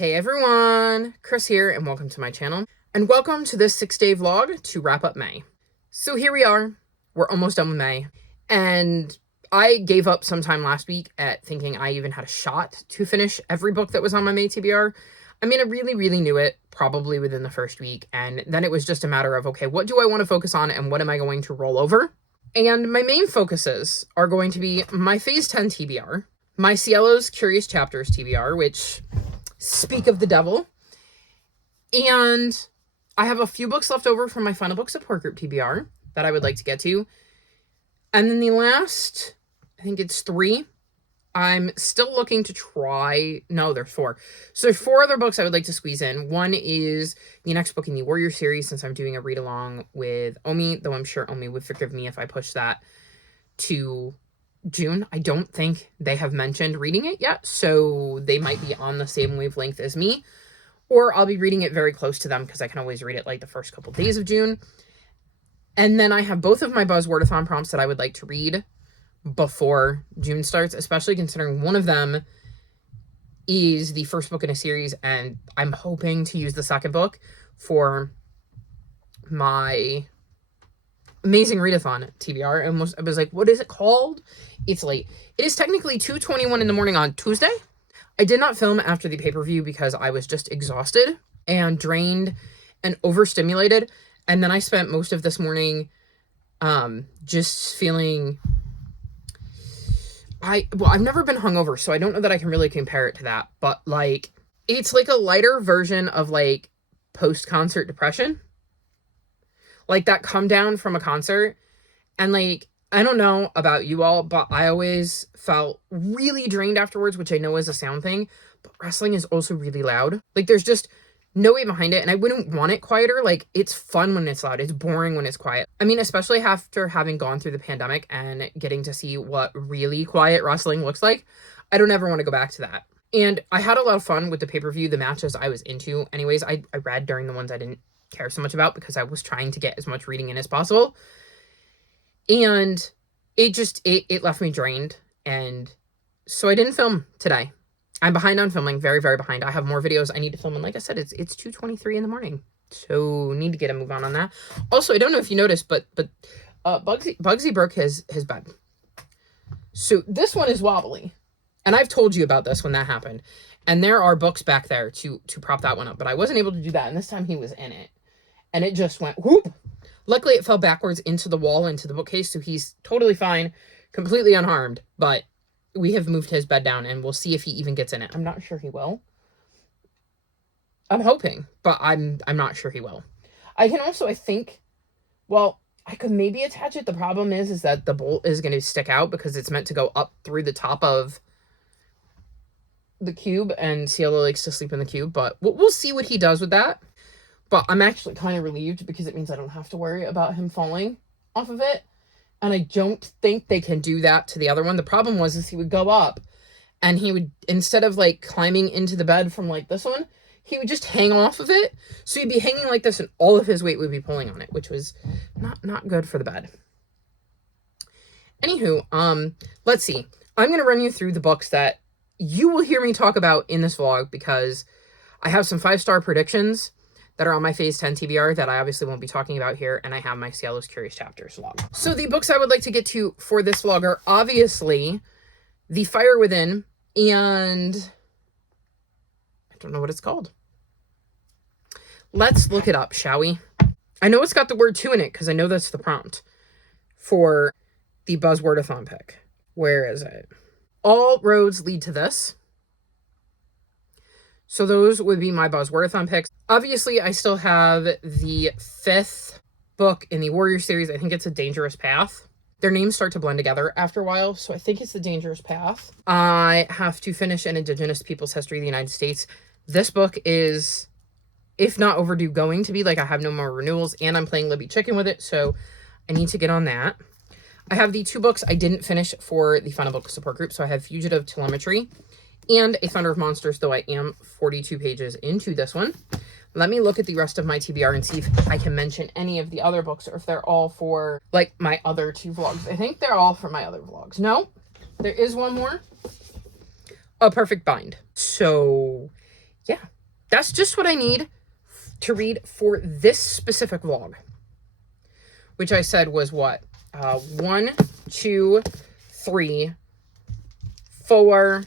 Hey everyone, Chris here and welcome to my channel. And welcome to this 6-day vlog to wrap up May. So here we are, we're almost done with May. And I gave up sometime last week at thinking I even had a shot to finish every book that was on my May TBR. I mean, I really knew it probably within the first week. And then it was just a matter of, okay, what do I want to focus on and what am I going to roll over? And my main focuses are going to be my Phase 10 TBR, my Cielo's Curious Chapters TBR, which... speak of the devil. And I have a few books left over from my Final Book Support Group TBR that I would like to get to. And then the last, I think it's 3. I'm still looking to try... no, there's 4. So there's 4 other books I would like to squeeze in. One is the next book in the Warrior series, since I'm doing a read-along with Omi, though I'm sure Omi would forgive me if I push that to June. I don't think they have mentioned reading it yet, so they might be on the same wavelength as me, or I'll be reading it very close to them because I can always read it like the first couple days of June. And then I have both of my Buzzwordathon prompts that I would like to read before June starts, especially considering one of them is the first book in a series, and I'm hoping to use the second book for my Amazing Readathon TBR. And I was like, what is it called? It's late. It is technically 2:21 in the morning on Tuesday. I did not film after the pay-per-view because I was just exhausted and drained and overstimulated. And then I spent most of this morning just feeling... I've never been hungover, so I don't know that I can really compare it to that. But, like, it's like a lighter version of, like, post-concert depression. Like, that come down from a concert. And, like, I don't know about you all, but I always felt really drained afterwards, which I know is a sound thing. But wrestling is also really loud. Like, there's just no way behind it. And I wouldn't want it quieter. Like, it's fun when it's loud. It's boring when it's quiet. I mean, especially after having gone through the pandemic and getting to see what really quiet wrestling looks like. I don't ever want to go back to that. And I had a lot of fun with the pay-per-view, the matches I was into. Anyways, I read during the ones I didn't care so much about because I was trying to get as much reading in as possible. And it left me drained. And so I didn't film today. I'm behind on filming, very behind. I have more videos I need to film. And like I said, it's 2:23 in the morning. So need to get a move on that. Also, I don't know if you noticed, but Bugsy broke his bed. So this one is wobbly. And I've told you about this when that happened. And there are books back there to prop that one up. But I wasn't able to do that. And this time he was in it. And it just went whoop. Luckily, it fell backwards into the wall, into the bookcase. So he's totally fine, completely unharmed. But we have moved his bed down, and we'll see if he even gets in it. I'm not sure he will. I'm hoping, but I'm not sure he will. I can also, I think, well, I could maybe attach it. The problem is that the bolt is going to stick out because it's meant to go up through the top of the cube, and Cielo likes to sleep in the cube, but we'll see what he does with that. But I'm actually kind of relieved because it means I don't have to worry about him falling off of it. And I don't think they can do that to the other one. The problem was he would go up and he would, instead of like climbing into the bed from like this one, he would just hang off of it. So he'd be hanging like this and all of his weight would be pulling on it, which was not good for the bed. Anywho, let's see. I'm going to run you through the books that you will hear me talk about in this vlog because I have some 5-star predictions that are on my Phase 10 TBR that I obviously won't be talking about here, and I have my Cielo's Curious Chapters vlog. So the books I would like to get to for this vlog are obviously The Fire Within and... I don't know what it's called. Let's look it up, shall we? I know it's got the word 2 in it because I know that's the prompt for the Buzzwordathon pick. Where is it? All roads lead to this. So those would be my Buzzwordathon picks. Obviously, I still have the 5th book in the Warrior series. I think it's A Dangerous Path. Their names start to blend together after a while, so I think it's The Dangerous Path. I have to finish An Indigenous People's History of the United States. This book is, if not overdue, going to be. Like, I have no more renewals, and I'm playing Libby Chicken with it, so I need to get on that. I have the 2 books I didn't finish for the Final Book Support Group, so I have Fugitive Telemetry and A Thunder of Monsters, though I am 42 pages into this one. Let me look at the rest of my TBR and see if I can mention any of the other books or if they're all for, like, my other 2 vlogs. I think they're all for my other vlogs. No, there is one more. A Perfect Bind. So yeah, that's just what I need to read for this specific vlog, which I said was what? 1, 2, 3, 4,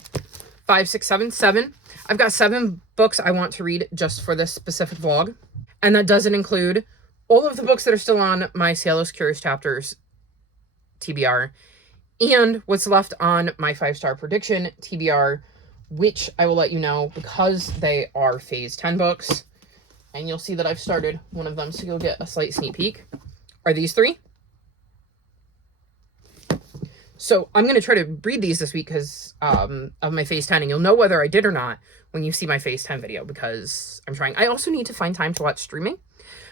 5, 6, 7, 7. I've got 7 books I want to read just for this specific vlog. And that doesn't include all of the books that are still on my Sailor's Curious Chapters TBR and what's left on my 5-star prediction TBR, which I will let you know because they are Phase 10 books. And you'll see that I've started one of them, so you'll get a slight sneak peek. Are these 3? So I'm going to try to read these this week because of my Phase 10, and you'll know whether I did or not when you see my Phase 10 video, because I'm trying. I also need to find time to watch streaming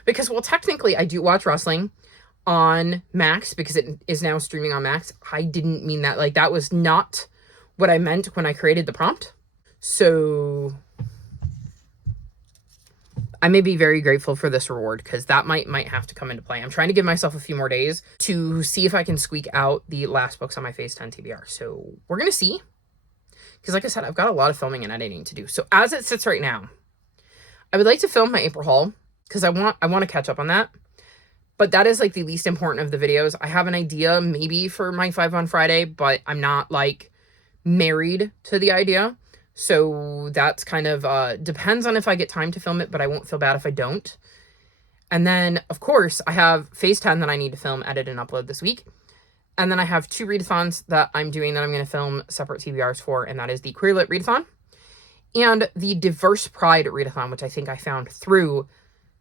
because, well, technically I do watch wrestling on Max because it is now streaming on Max. I didn't mean that. Like, that was not what I meant when I created the prompt. So I may be very grateful for this reward because that might have to come into play. I'm trying to give myself a few more days to see if I can squeak out the last books on my Phase 10 TBR. So we're going to see. Because like I said, I've got a lot of filming and editing to do. So as it sits right now, I would like to film my April haul because I want to catch up on that. But that is like the least important of the videos. I have an idea maybe for my 5 on Friday, but I'm not like married to the idea. So that's kind of depends on if I get time to film it, but I won't feel bad if I don't. And then, of course, I have Phase 10 that I need to film, edit, and upload this week. And then I have 2 readathons that I'm doing that I'm going to film separate TBRs for, and that is the Queer Lit readathon and the Diverse Pride readathon, which I think I found through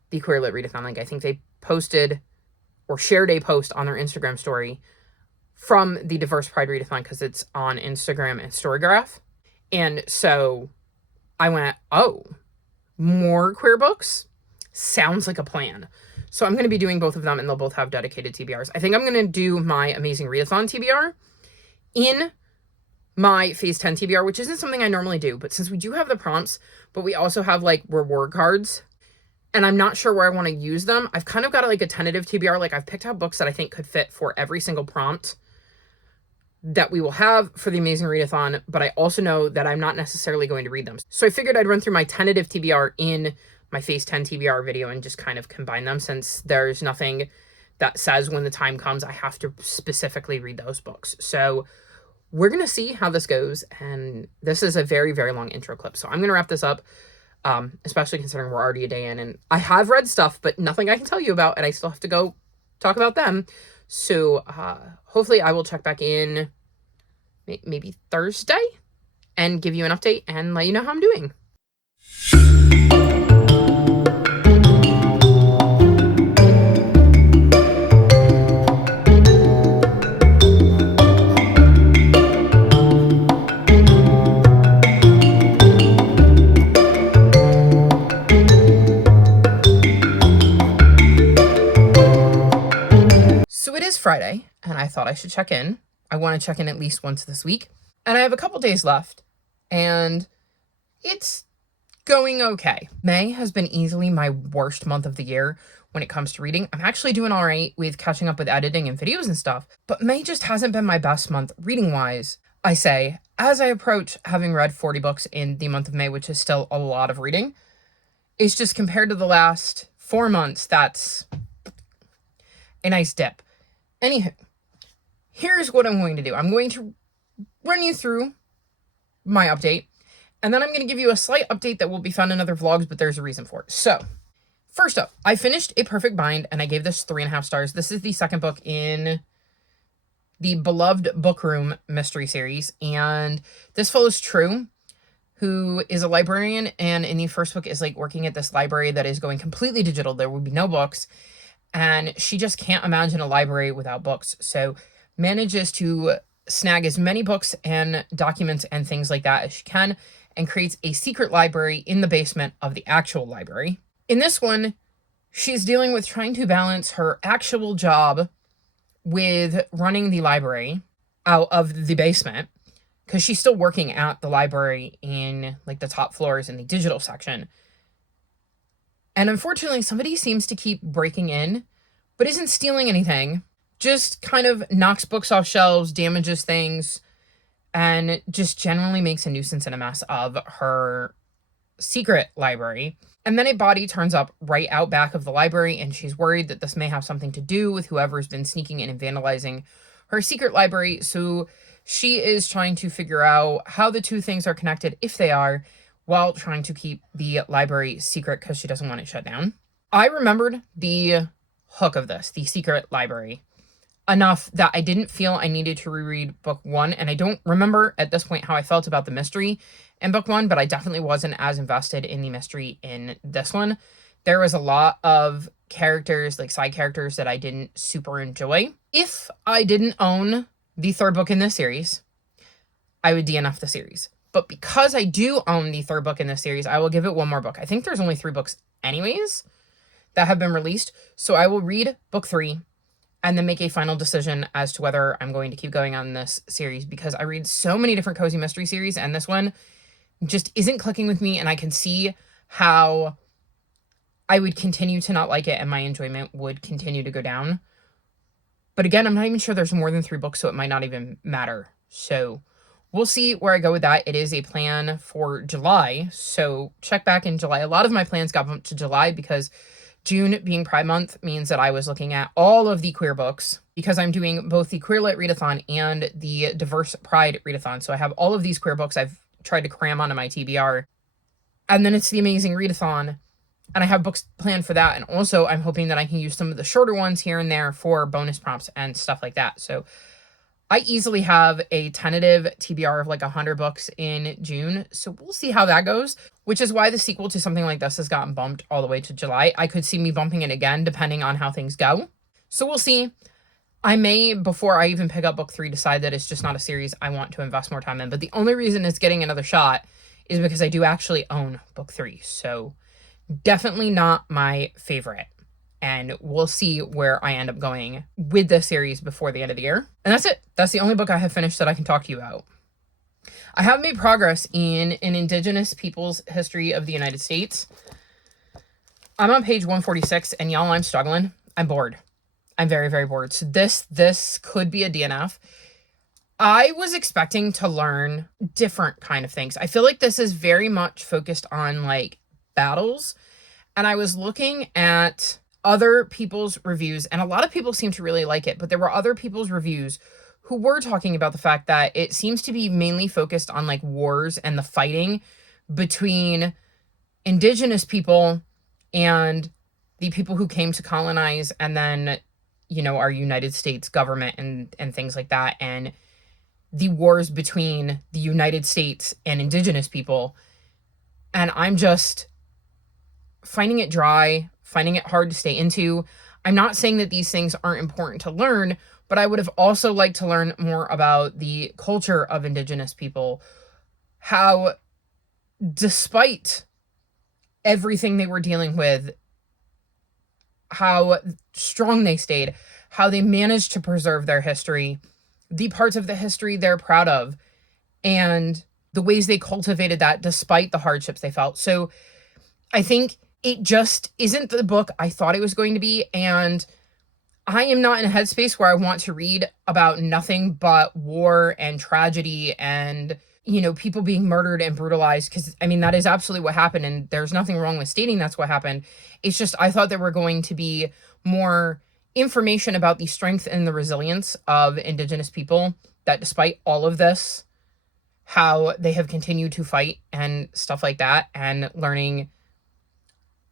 the Queer Lit readathon. Like, I think they posted or shared a post on their Instagram story from the Diverse Pride readathon because it's on Instagram and Storygraph. And so I went, oh, more queer books? Sounds like a plan. So I'm going to be doing both of them, and they'll both have dedicated TBRs. I think I'm going to do my Amazing Readathon TBR in my Phase 10 TBR, which isn't something I normally do. But since we do have the prompts, but we also have, like, reward cards, and I'm not sure where I want to use them, I've kind of got, like, a tentative TBR. Like, I've picked out books that I think could fit for every single prompt that we will have for the Amazing Readathon, but I also know that I'm not necessarily going to read them. So I figured I'd run through my tentative TBR in my Phase 10 TBR video and just kind of combine them, since there's nothing that says when the time comes I have to specifically read those books. So we're going to see how this goes, and this is a very, very long intro clip. So I'm going to wrap this up, especially considering we're already a day in, and I have read stuff, but nothing I can tell you about, and I still have to go talk about them. So hopefully I will check back in maybe Thursday and give you an update and let you know how I'm doing. So it is Friday, and I thought I should check in. I want to check in at least once this week. And I have a couple days left, and it's going okay. May has been easily my worst month of the year when it comes to reading. I'm actually doing all right with catching up with editing and videos and stuff, but May just hasn't been my best month reading-wise, I say, as I approach having read 40 books in the month of May, which is still a lot of reading. It's just compared to the last 4 months, that's a nice dip. Anywho, here's what I'm going to do. I'm going to run you through my update, and then I'm going to give you a slight update that will be found in other vlogs, but there's a reason for it. So, first up, I finished A Perfect Bind, and I gave this 3.5 stars. This is the second book in the beloved Book Room mystery series, and this follows True, who is a librarian, and in the first book is, like, working at this library that is going completely digital. There will be no books, and she just can't imagine a library without books. So manages to snag as many books and documents and things like that as she can, and creates a secret library in the basement of the actual library. In this one, she's dealing with trying to balance her actual job with running the library out of the basement, because she's still working at the library in, like, the top floors in the digital section. And unfortunately, somebody seems to keep breaking in, but isn't stealing anything. Just kind of knocks books off shelves, damages things, and just generally makes a nuisance and a mess of her secret library. And then a body turns up right out back of the library, and she's worried that this may have something to do with whoever's been sneaking in and vandalizing her secret library. So she is trying to figure out how the two things are connected, if they are, while trying to keep the library secret because she doesn't want it shut down. I remembered the hook of this, the secret library, enough that I didn't feel I needed to reread book 1. And I don't remember at this point how I felt about the mystery in book 1, but I definitely wasn't as invested in the mystery in this one. There was a lot of characters, like side characters, that I didn't super enjoy. If I didn't own the third book in this series, I would DNF the series. But because I do own the third book in this series, I will give it one more book. I think there's only 3 books anyways that have been released. So I will read book 3 and then make a final decision as to whether I'm going to keep going on this series, because I read so many different cozy mystery series and this one just isn't clicking with me, and I can see how I would continue to not like it and my enjoyment would continue to go down. But again, I'm not even sure there's more than 3 books, so it might not even matter. So we'll see where I go with that. It is a plan for July, so check back in July. A lot of my plans got bumped to July because June being Pride Month means that I was looking at all of the queer books, because I'm doing both the Queer Lit Readathon and the Diverse Pride Readathon. So I have all of these queer books I've tried to cram onto my TBR. And then it's the Amazing Readathon, and I have books planned for that. And also I'm hoping that I can use some of the shorter ones here and there for bonus prompts and stuff like that. So I easily have a tentative TBR of like 100 books in June. So we'll see how that goes, which is why the sequel to something like this has gotten bumped all the way to July. I could see me bumping it again depending on how things go. So we'll see. I may, before I even pick up book 3, decide that it's just not a series I want to invest more time in. But the only reason it's getting another shot is because I do actually own book 3. So definitely not my favorite. And we'll see where I end up going with this series before the end of the year. And that's it. That's the only book I have finished that I can talk to you about. I have made progress in an Indigenous people's history of the United States. I'm on page 146, and y'all, I'm struggling. I'm bored. I'm very, very bored. So this could be a DNF. I was expecting to learn different kind of things. I feel like this is very much focused on like battles. And I was looking at other people's reviews, and a lot of people seem to really like it, but there were other people's reviews who were talking about the fact that it seems to be mainly focused on like wars and the fighting between Indigenous people and the people who came to colonize, and then, you know, our United States government and things like that, and the wars between the United States and Indigenous people. And I'm just finding it dry, finding it hard to stay into. I'm not saying that these things aren't important to learn, but I would have also liked to learn more about the culture of Indigenous people, how despite everything they were dealing with, how strong they stayed, how they managed to preserve their history, the parts of the history they're proud of, and the ways they cultivated that despite the hardships they felt. So I think it just isn't the book I thought it was going to be, and I am not in a headspace where I want to read about nothing but war and tragedy and, you know, people being murdered and brutalized, because, I mean, that is absolutely what happened, and there's nothing wrong with stating that's what happened. It's just I thought there were going to be more information about the strength and the resilience of Indigenous people, that despite all of this, how they have continued to fight and stuff like that, and learning,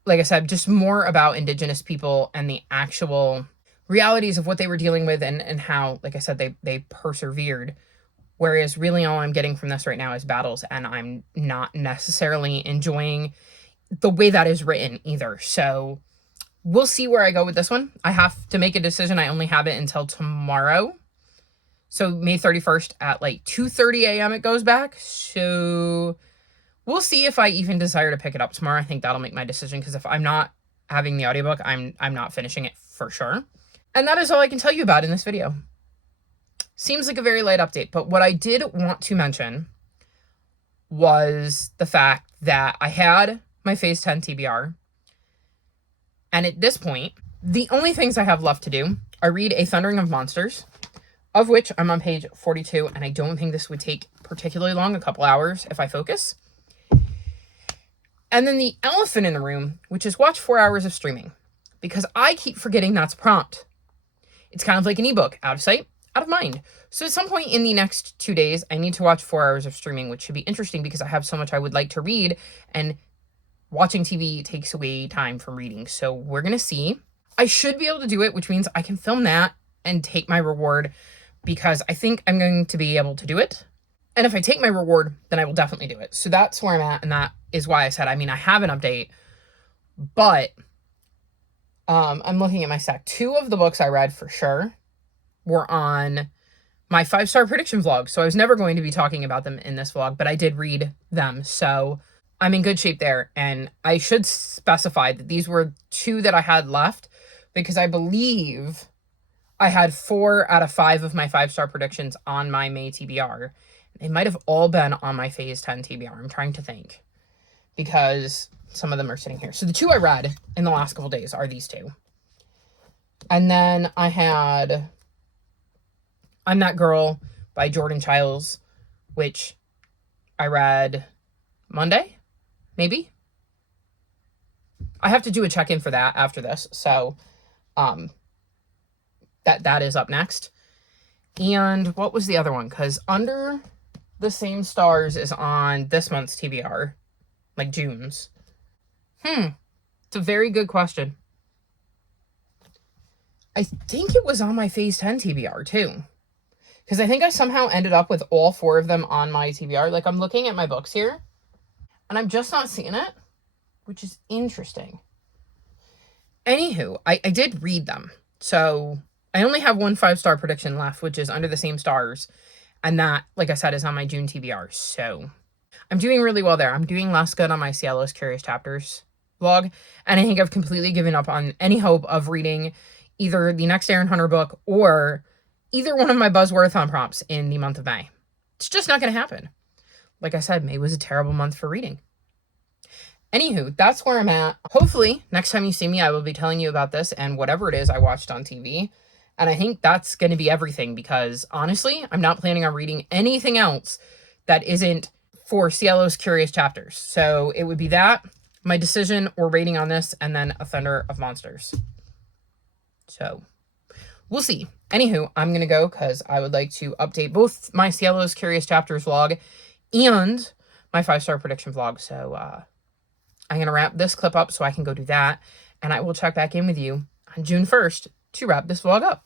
like I said, just more about Indigenous people and the actual realities of what they were dealing with, and how, like I said, they persevered. Whereas really all I'm getting from this right now is battles, and I'm not necessarily enjoying the way that is written either. So we'll see where I go with this one. I have to make a decision. I only have it until tomorrow. So May 31st at like 2:30 a.m. it goes back. So we'll see if I even desire to pick it up tomorrow. I think that'll make my decision, because if I'm not having the audiobook, I'm not finishing it for sure. And that is all I can tell you about in this video. Seems like a very light update, but what I did want to mention was the fact that I had my Phase 10 TBR. And at this point, the only things I have left to do are read A Thundering of Monsters, of which I'm on page 42, and I don't think this would take particularly long, a couple hours if I focus. And then the elephant in the room, which is watch 4 hours of streaming, because I keep forgetting that's a prompt. It's kind of like an ebook, out of sight, out of mind. So at some point in the next 2 days, I need to watch 4 hours of streaming, which should be interesting because I have so much I would like to read, and watching TV takes away time from reading. So we're going to see. I should be able to do it, which means I can film that and take my reward, because I think I'm going to be able to do it. And if I take my reward, then I will definitely do it. So that's where I'm at, and that is why I said, I mean, I have an update, but I'm looking at my stack. 2 of the books I read for sure were on my 5-star prediction vlog. So I was never going to be talking about them in this vlog, but I did read them. So I'm in good shape there. And I should specify that these were 2 that I had left, because I believe I had 4 out of 5 of my 5-star predictions on my May TBR. They might have all been on my Phase 10 TBR. I'm trying to think, because some of them are sitting here. So the 2 I read in the last couple days are these 2. And then I had I'm That Girl by Jordan Childs, which I read Monday, maybe. I have to do a check-in for that after this. So that is up next. And what was the other one? Because Under the Same Stars is on this month's TBR, like June's. It's a very good question. I think it was on my Phase 10 TBR too, because I think I somehow ended up with all 4 of them on my TBR. Like, I'm looking at my books here and I'm just not seeing it, which is interesting. Anywho, I did read them. So I only have 1 5-star prediction left, which is Under the Same Stars. And that, like I said, is on my June TBR. So I'm doing really well there. I'm doing less good on my Cielo's Curious Chapters vlog. And I think I've completely given up on any hope of reading either the next Aaron Hunter book or either one of my Buzzworth-on prompts in the month of May. It's just not going to happen. Like I said, May was a terrible month for reading. Anywho, that's where I'm at. Hopefully, next time you see me, I will be telling you about this and whatever it is I watched on TV. And I think that's going to be everything, because honestly, I'm not planning on reading anything else that isn't for Cielo's Curious Chapters. So it would be that, my decision or rating on this, and then A Thunder of Monsters. So we'll see. Anywho, I'm going to go because I would like to update both my Cielo's Curious Chapters vlog and my 5-star prediction vlog. So I'm going to wrap this clip up so I can go do that. And I will check back in with you on June 1st to wrap this vlog up.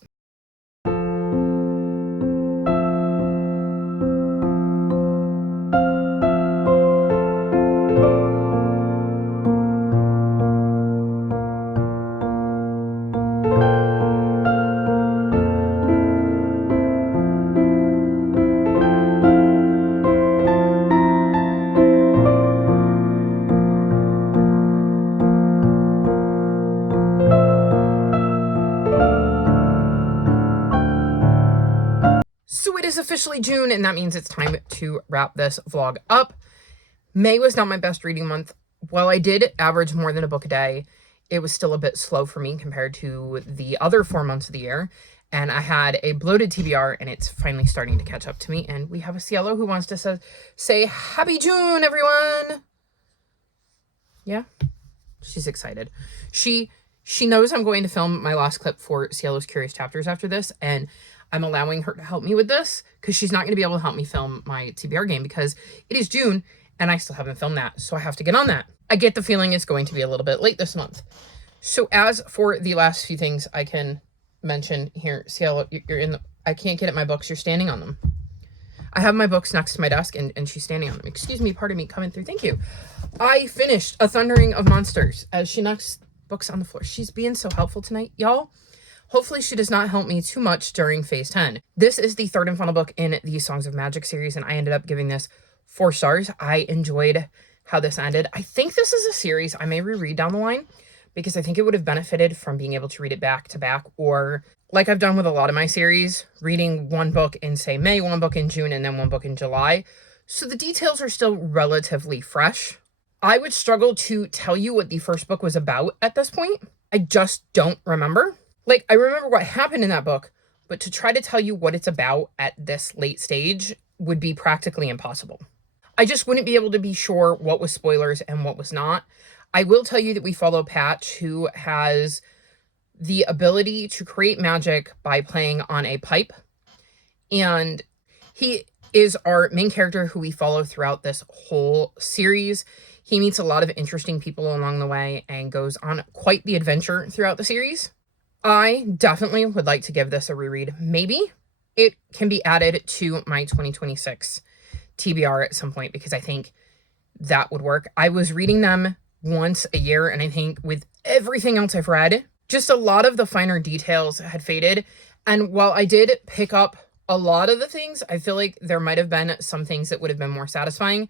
So it is officially June, and that means it's time to wrap this vlog up. May was not my best reading month. While I did average more than a book a day, it was still a bit slow for me compared to the other 4 months of the year. And I had a bloated TBR, and it's finally starting to catch up to me. And we have a Cielo who wants to say Happy June, everyone! Yeah, she's excited. She knows I'm going to film my last clip for Cielo's Curious Chapters after this, and I'm allowing her to help me with this because she's not going to be able to help me film my TBR game because it is June and I still haven't filmed that. So I have to get on that. I get the feeling it's going to be a little bit late this month. So as for the last few things I can mention here, Cielo, you're in the, I can't get at my books. You're standing on them. I have my books next to my desk and she's standing on them. Excuse me, pardon me, coming through. Thank you. I finished A Thundering of Monsters as she knocks books on the floor. She's being so helpful tonight, y'all. Hopefully she does not help me too much during Phase 10. This is the 3rd and final book in the Songs of Magic series, and I ended up giving this 4 stars. I enjoyed how this ended. I think this is a series I may reread down the line because I think it would have benefited from being able to read it back to back, or like I've done with a lot of my series, reading one book in, say, May, one book in June, and then one book in July. So the details are still relatively fresh. I would struggle to tell you what the first book was about at this point. I just don't remember. Like, I remember what happened in that book, but to try to tell you what it's about at this late stage would be practically impossible. I just wouldn't be able to be sure what was spoilers and what was not. I will tell you that we follow Patch, who has the ability to create magic by playing on a pipe. And he is our main character who we follow throughout this whole series. He meets a lot of interesting people along the way and goes on quite the adventure throughout the series. I definitely would like to give this a reread. Maybe it can be added to my 2026 TBR at some point, because I think that would work. I was reading them once a year, and I think with everything else I've read, just a lot of the finer details had faded. And while I did pick up a lot of the things, I feel like there might have been some things that would have been more satisfying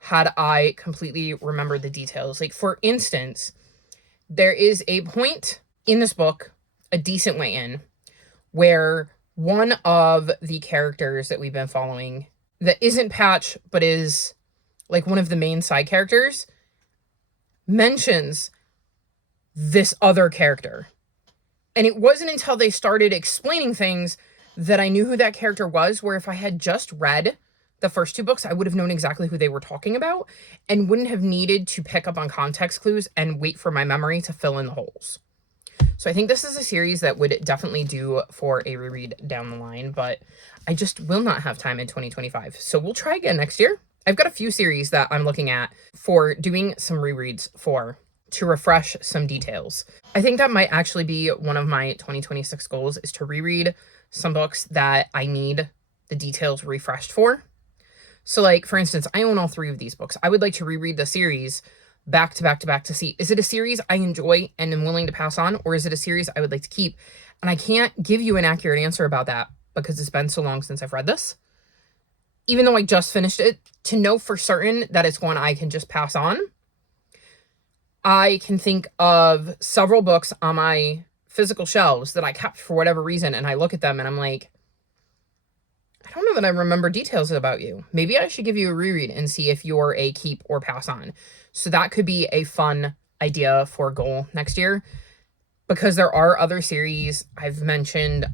had I completely remembered the details. Like, for instance, there is a point in this book, a decent way in, where one of the characters that we've been following that isn't Patch, but is like one of the main side characters, mentions this other character. And it wasn't until they started explaining things that I knew who that character was, where if I had just read the first two books, I would have known exactly who they were talking about and wouldn't have needed to pick up on context clues and wait for my memory to fill in the holes. So I think this is a series that would definitely do for a reread down the line, but I just will not have time in 2025. So we'll try again next year. I've got a few series that I'm looking at for doing some rereads for, to refresh some details. I think that might actually be one of my 2026 goals, is to reread some books that I need the details refreshed for. So like, for instance, I own all three of these books. I would like to reread the series back to back to back to see, is it a series I enjoy and am willing to pass on, or is it a series I would like to keep? And I can't give you an accurate answer about that because it's been so long since I've read this. Even though I just finished it, to know for certain that it's one I can just pass on, I can think of several books on my physical shelves that I kept for whatever reason, and I look at them and I'm like, I don't know that I remember details about you. Maybe I should give you a reread and see if you're a keep or pass on. So that could be a fun idea for a goal next year, because there are other series I've mentioned.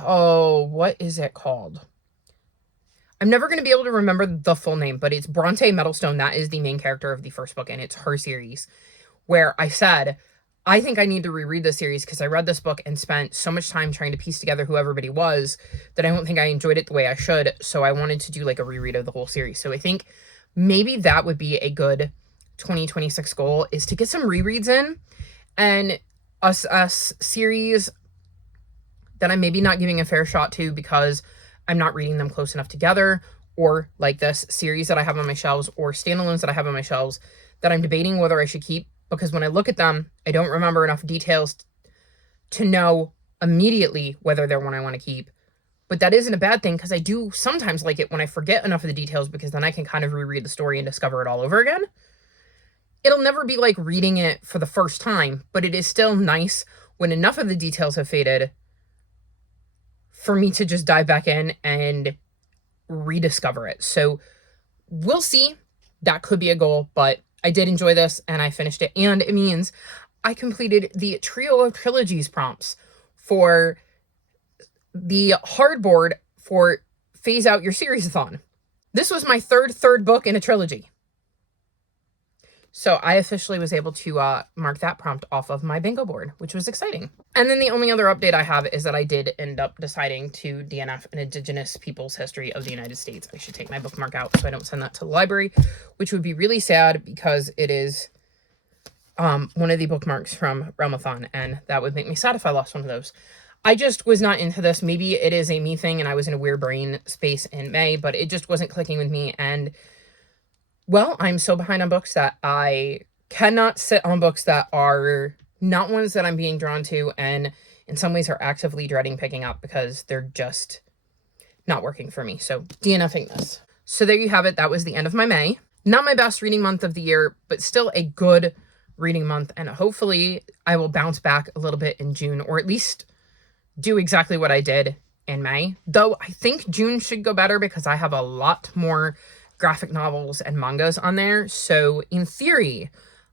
What is it called? I'm never going to be able to remember the full name, but it's Bronte Metalstone. That is the main character of the first book, and it's her series, where I said, I think I need to reread this series because I read this book and spent so much time trying to piece together who everybody was that I don't think I enjoyed it the way I should. So I wanted to do like a reread of the whole series. So I think maybe that would be a good 2026 goal, is to get some rereads in, and a series that I'm maybe not giving a fair shot to because I'm not reading them close enough together, or like this series that I have on my shelves, or standalones that I have on my shelves that I'm debating whether I should keep, because when I look at them, I don't remember enough details to know immediately whether they're one I want to keep. But that isn't a bad thing, because I do sometimes like it when I forget enough of the details, because then I can kind of reread the story and discover it all over again. It'll never be like reading it for the first time, but it is still nice when enough of the details have faded for me to just dive back in and rediscover it. So we'll see. That could be a goal, but I did enjoy this and I finished it. And it means I completed the Trio of Trilogies prompts for the hardboard for Phase Out Your Series-a-thon. This was my third book in a trilogy. So I officially was able to mark that prompt off of my bingo board, which was exciting. And then the only other update I have is that I did end up deciding to DNF an Indigenous Peoples History of the United States. I should take my bookmark out so I don't send that to the library, which would be really sad because it is one of the bookmarks from Realmathon, and that would make me sad if I lost one of those. I just was not into this. Maybe it is a me thing and I was in a weird brain space in May, but it just wasn't clicking with me. And well, I'm so behind on books that I cannot sit on books that are not ones that I'm being drawn to, and in some ways are actively dreading picking up because they're just not working for me. So DNFing this. So there you have it. That was the end of my May. Not my best reading month of the year, but still a good reading month. And hopefully I will bounce back a little bit in June, or at least do exactly what I did in May. Though I think June should go better because I have a lot more graphic novels and mangas on there. So in theory,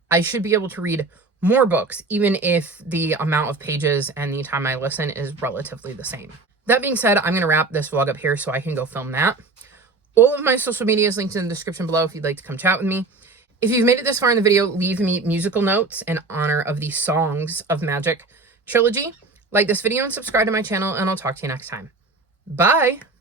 I should be able to read more books, even if the amount of pages and the time I listen is relatively the same. That being said, I'm going to wrap this vlog up here so I can go film that. All of my social media is linked in the description below if you'd like to come chat with me. If you've made it this far in the video, leave me musical notes in honor of the Songs of Magic trilogy. Like this video and subscribe to my channel, and I'll talk to you next time. Bye!